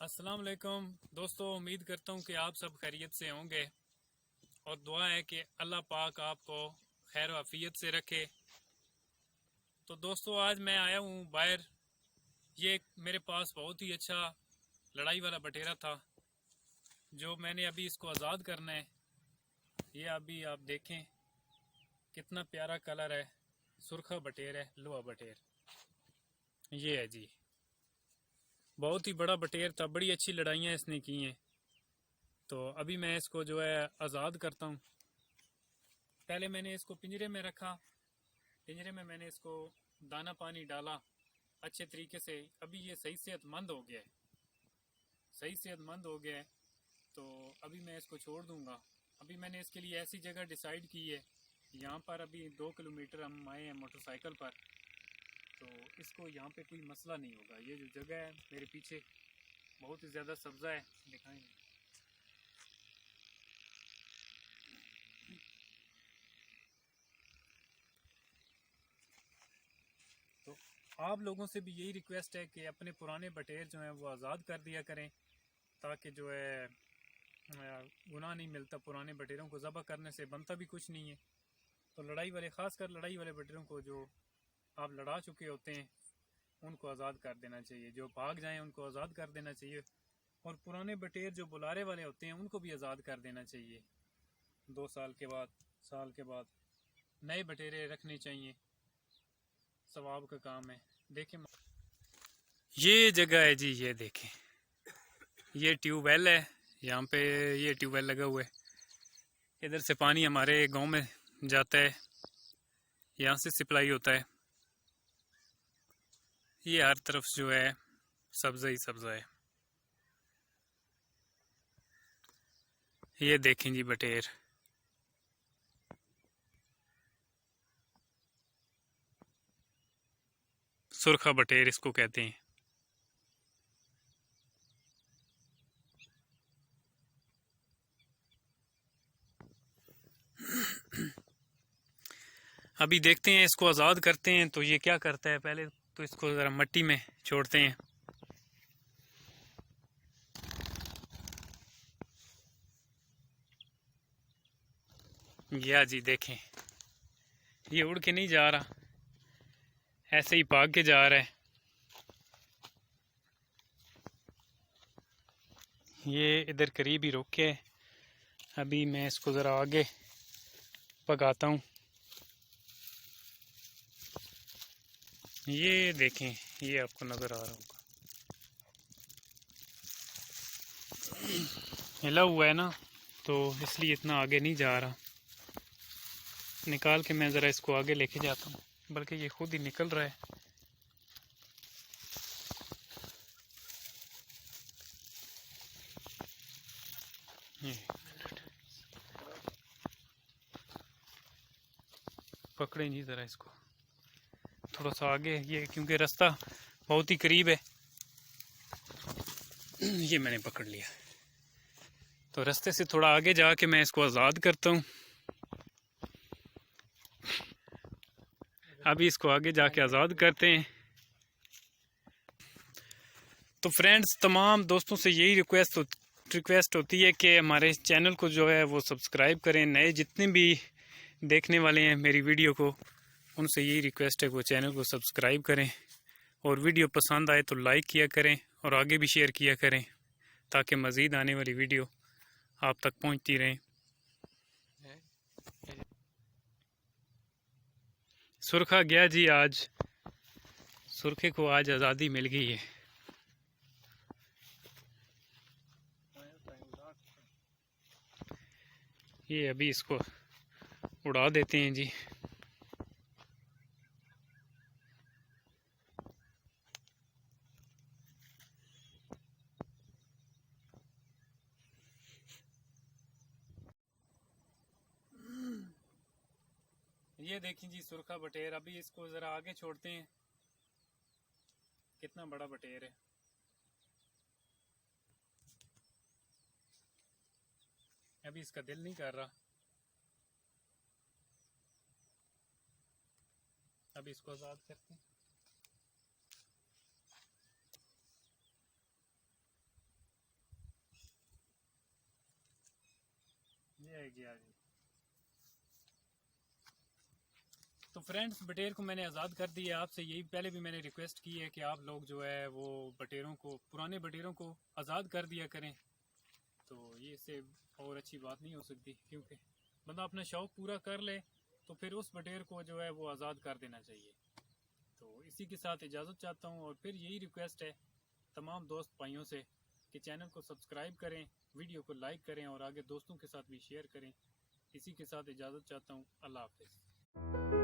अस्सलाम वालेकुम दोस्तों, उम्मीद करता हूँ कि आप सब खैरियत से होंगे और दुआ है कि अल्लाह पाक आपको खैर आफियत से रखे। तो दोस्तों, आज मैं आया हूँ बाहर। ये मेरे पास बहुत ही अच्छा लड़ाई वाला बटेरा था जो मैंने अभी इसको आज़ाद करना है। ये अभी आप देखें कितना प्यारा कलर है, सुरखा बटेर है, लोहा बटेर। ये है जी, बहुत ही बड़ा बटेर था, बड़ी अच्छी लड़ाइयाँ इसने की हैं। तो अभी मैं इसको जो है आज़ाद करता हूँ। पहले मैंने इसको पिंजरे में रखा, पिंजरे में मैंने इसको दाना पानी डाला अच्छे तरीके से। अभी ये सही सेहतमंद हो गया है, सही सेहतमंद हो गया है। तो अभी मैं इसको छोड़ दूंगा। अभी मैंने इसके लिए ऐसी जगह डिसाइड की है, यहाँ पर अभी 2 किलोमीटर हम आए हैं मोटरसाइकिल पर। तो इसको यहाँ पे कोई मसला नहीं होगा। ये जो जगह है मेरे पीछे बहुत ही ज़्यादा सब्ज़ा है, दिखाएंगे। तो आप लोगों से भी यही रिक्वेस्ट है कि अपने पुराने बटेर जो हैं वो आज़ाद कर दिया करें, ताकि जो है गुनाह नहीं मिलता। पुराने बटेरों को ज़बह करने से बनता भी कुछ नहीं है। तो लड़ाई वाले, ख़ासकर लड़ाई वाले बटेरों को जो आप लड़ा चुके होते हैं उनको आज़ाद कर देना चाहिए। जो भाग जाएं उनको आज़ाद कर देना चाहिए। और पुराने बटेर जो बुलारे वाले होते हैं उनको भी आज़ाद कर देना चाहिए। 2 साल के बाद, साल के बाद नए बटेरे रखने चाहिए, सवाब का काम है। देखें, ये जगह है जी, ये देखें, ये ट्यूबवेल है। यहाँ पे ये ट्यूबवेल लगा हुआ है। इधर से पानी हमारे गांव में जाता है, यहाँ से सप्लाई होता है। ये हर तरफ जो है सब्ज़ा ही सब्ज़ा है। ये देखें जी बटेर, सुरखा बटेर इसको कहते हैं। अभी देखते हैं, इसको आज़ाद करते हैं तो ये क्या करता है। पहले तो इसको ज़रा मिट्टी में छोड़ते हैं। या जी देखें, ये उड़ के नहीं जा रहा, ऐसे ही भाग के जा रहा है। ये इधर करीब ही रोके है। अभी मैं इसको ज़रा आगे भगाता हूँ। ये देखें, ये आपको नज़र आ रहा होगा, हिला हुआ है ना, तो इसलिए इतना आगे नहीं जा रहा। निकाल के मैं ज़रा इसको आगे लेके जाता हूँ, बल्कि ये खुद ही निकल रहा है। ये पकड़े नहीं ज़रा इसको, थोड़ा सा आगे, ये क्योंकि रास्ता बहुत ही करीब है। ये मैंने पकड़ लिया। तो रास्ते से थोड़ा आगे जाके मैं इसको आज़ाद करता हूँ। अभी इसको आगे जाके आज़ाद करते हैं। तो फ्रेंड्स, तमाम दोस्तों से यही रिक्वेस्ट होती है कि हमारे चैनल को जो है वो सब्सक्राइब करें। नए जितने भी देखने वाले हैं मेरी वीडियो को, उनसे यही रिक्वेस्ट है कि वो चैनल को सब्सक्राइब करें और वीडियो पसंद आए तो लाइक किया करें और आगे भी शेयर किया करें, ताकि मज़ीद आने वाली वीडियो आप तक पहुंचती रहें। सुरखा गया जी, आज सुरखे को आज आज़ादी मिल गई है। ये अभी इसको उड़ा देते हैं जी। ये देखें जी सुरखा बटेर। अभी इसको ज़रा आगे छोड़ते हैं, कितना बड़ा बटेर है। अभी इसका दिल नहीं कर रहा, अभी इसको आज़ाद करते हैं। गया जी। तो फ्रेंड्स, बटेर को मैंने आज़ाद कर दिया। आपसे यही पहले भी मैंने रिक्वेस्ट की है कि आप लोग जो है वो बटेरों को, पुराने बटेरों को आज़ाद कर दिया करें। तो ये इससे और अच्छी बात नहीं हो सकती, क्योंकि बंदा अपना शौक़ पूरा कर ले तो फिर उस बटेर को जो है वो आज़ाद कर देना चाहिए। तो इसी के साथ इजाज़त चाहता हूँ, और फिर यही रिक्वेस्ट है तमाम दोस्त भाइयों से कि चैनल को सब्सक्राइब करें, वीडियो को लाइक करें और आगे दोस्तों के साथ भी शेयर करें। इसी के साथ इजाज़त चाहता हूँ। अल्लाह हाफ़िज़।